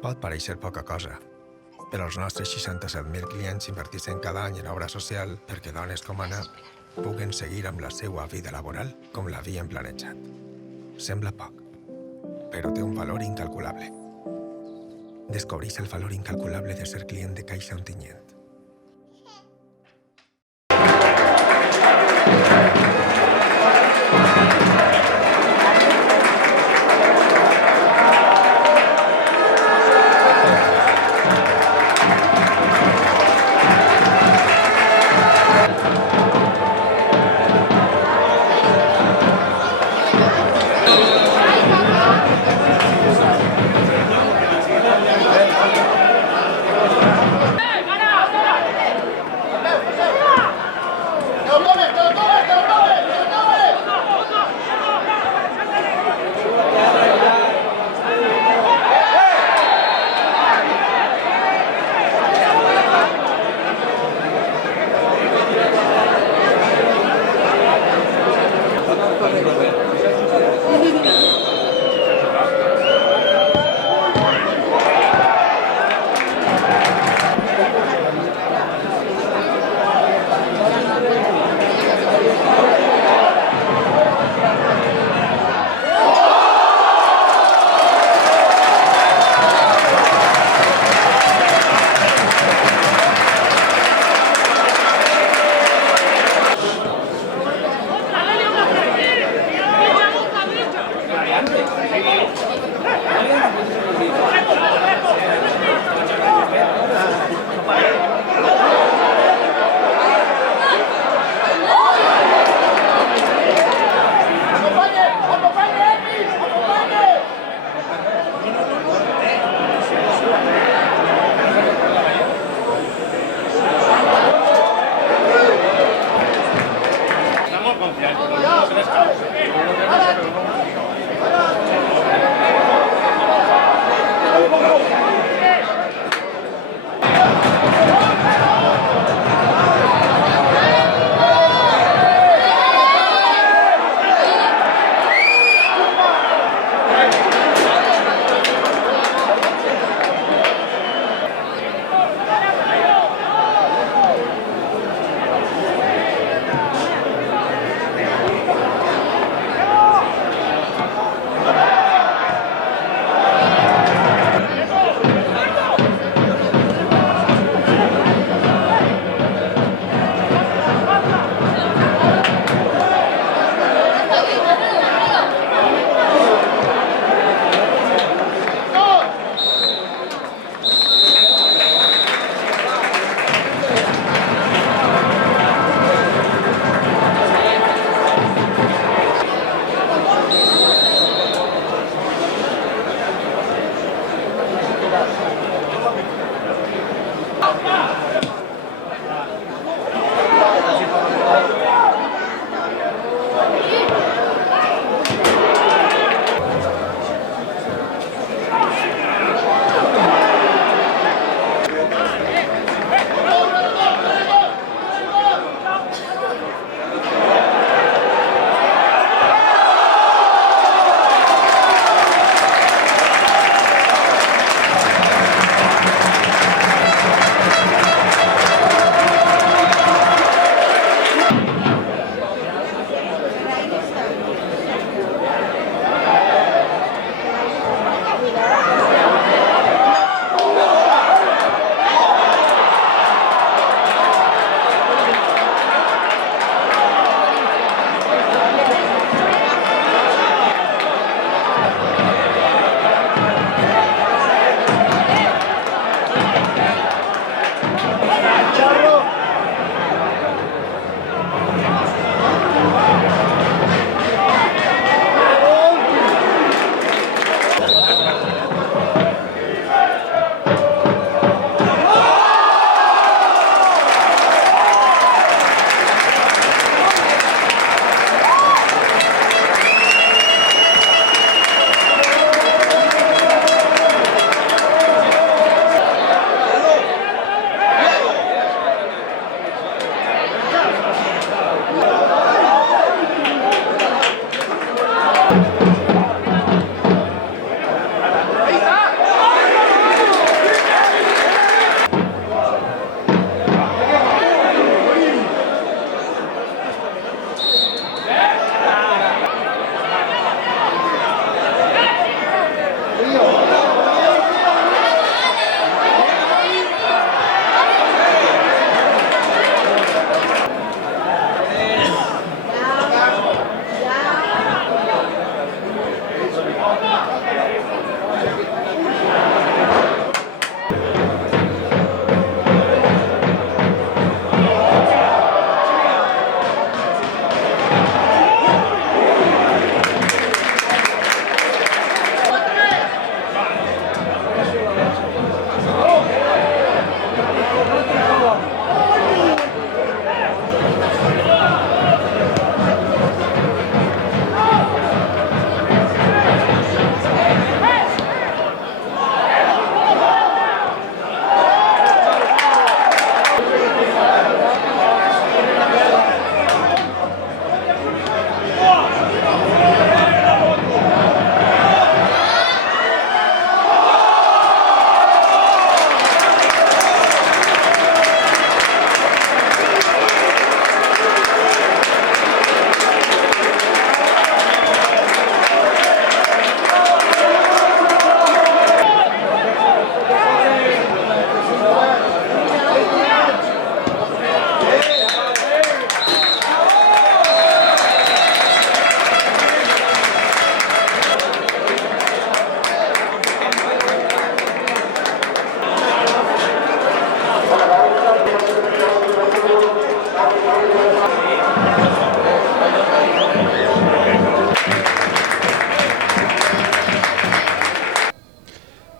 Pot pareixer poca cosa, però els nostres 67.000 clients inverteixen cada any en obra social perquè dones com Anna puguen seguir amb la seva vida laboral com l'havien planejat. Sembla poc, però té un valor incalculable. Descobreix el valor incalculable de ser client de Caixa Ontinyent.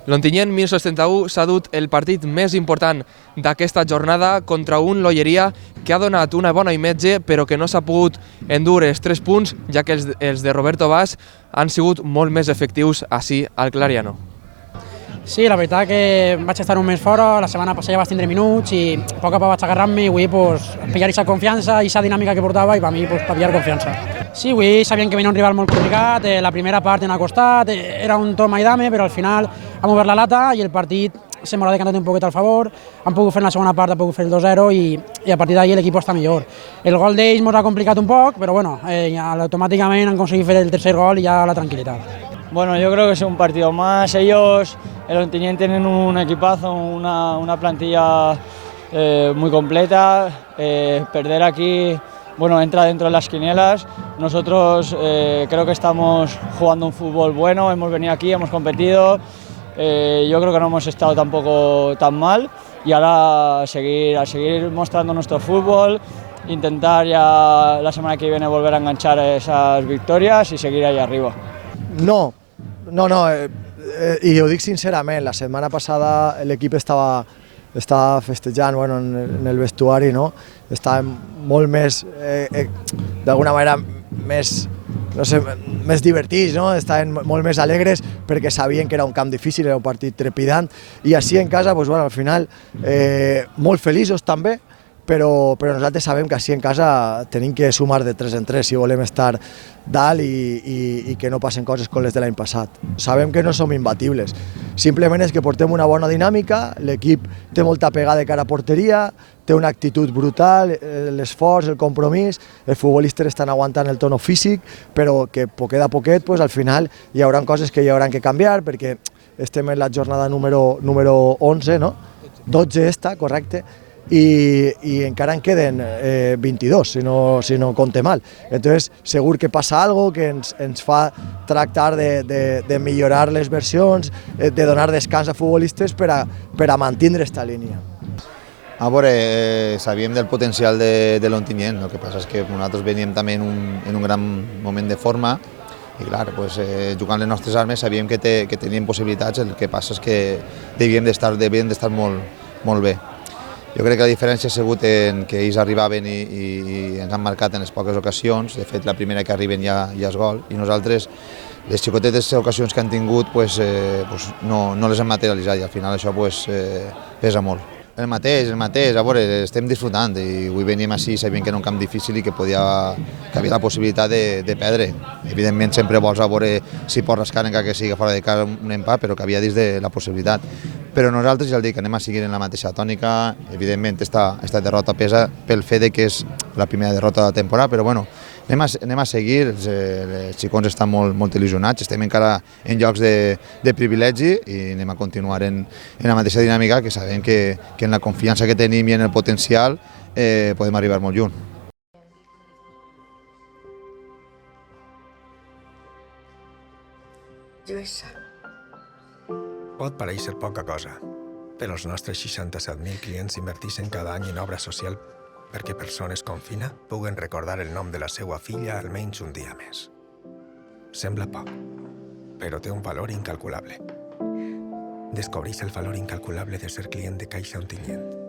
L'Ontinyent 1071 s'ha dut el partit més important d'aquesta jornada contra un L'Olleria que ha donat una bona imatge però que no s'ha pogut endur els 3 punts, ja que els de Roberto Bas han sigut molt més efectius així al Clariano. Sí, la veritat que vaig estar un mes fora, la setmana passada ja vaig tindre minuts i a poc vaig agarrant-me i avui pillar aquesta confiança i aquesta dinàmica que portava i per mi per pillar confiança. Sí, avui sabíem que venia un rival molt complicat, la primera part en ha costat, era un toma i dame, però al final hem obert la lata i el partit se m'ha decantat un poquet al favor, han pogut fer en la segona part, han pogut fer el 2-0 i a partir d'ahir l'equip està millor. El gol d'ells ens ha complicat un poc, però bueno, automàticament han aconseguit fer el tercer gol i ja la tranquil·litat. Bueno, yo creo que es un partido más. Ellos, el Ontinyent, tienen un equipazo, una plantilla muy completa. Perder aquí, bueno, entra dentro de las quinielas. Nosotros creo que estamos jugando un fútbol bueno, hemos venido aquí, hemos competido. Yo creo que no hemos estado tampoco tan mal y ahora a seguir mostrando nuestro fútbol, intentar ya la semana que viene volver a enganchar esas victorias y seguir ahí arriba. No, i ho dic sincerament, la setmana passada l'equip estava festejant en el vestuari, no? Estàvem molt més, d'alguna manera, més divertits, no? Estaven molt més alegres perquè sabien que era un camp difícil, era un partit trepidant, i així en casa, al final, molt feliços també, però nosaltres sabem que així en casa tenim que sumar de 3 en 3 si volem estar dalt i que no passen coses com les de l'any passat. Sabem que no som imbatibles, simplement és que portem una bona dinàmica, l'equip té molta pegada de cara a porteria, té una actitud brutal, l'esforç, el compromís, els futbolistes estan aguantant el tono físic, però que poquet a poquet al final hi haurà coses que hi hauran que canviar perquè estem en la jornada número 11, no? 12 esta, correcte, i encara en queden 22, si no compte mal. Entonces, segur que passa algo que ens fa tractar de millorar les versions, de donar descans a futbolistes per a mantindre esta línia. A veure, sabíem del potencial de l'Ontinyent, el que passa és que nosaltres veníem també en un gran moment de forma i clar, jugant les nostres armes sabíem que teníem possibilitats, el que passa és que devien d'estar molt bé. Jo crec que la diferència ha sigut en que ells arribaven i ens han marcat en les poques ocasions, de fet la primera que arriben ja és gol, i nosaltres les xicotetes ocasions que han tingut no les hem materialitzat i al final això pesa molt. El mateix, a veure, estem disfrutant i avui veníem així, sabíem que era un camp difícil i que havia la possibilitat de perdre. Evidentment sempre vols veure si pots rascar encara que sigui fora de casa un empat, però que havia dins de la possibilitat. Però nosaltres, ja el dic, anem a seguir en la mateixa tònica, evidentment esta derrota pesa pel fet que és la primera derrota de la temporada, però bueno, anem a seguir, els xicons estan molt il·lusionats, estem encara en llocs de privilegi i anem a continuar en la mateixa dinàmica que sabem que en la confiança que tenim i en el potencial podem arribar molt lluny. Lluïsa. Pot parèixer poca cosa, però els nostres 67.000 clients inverteixen cada any en obra social perquè persones com Fina puguen recordar el nom de la seva filla almenys un dia més. Sembla poc, però té un valor incalculable. Descobreix el valor incalculable de ser client de Caixa Ontinyent.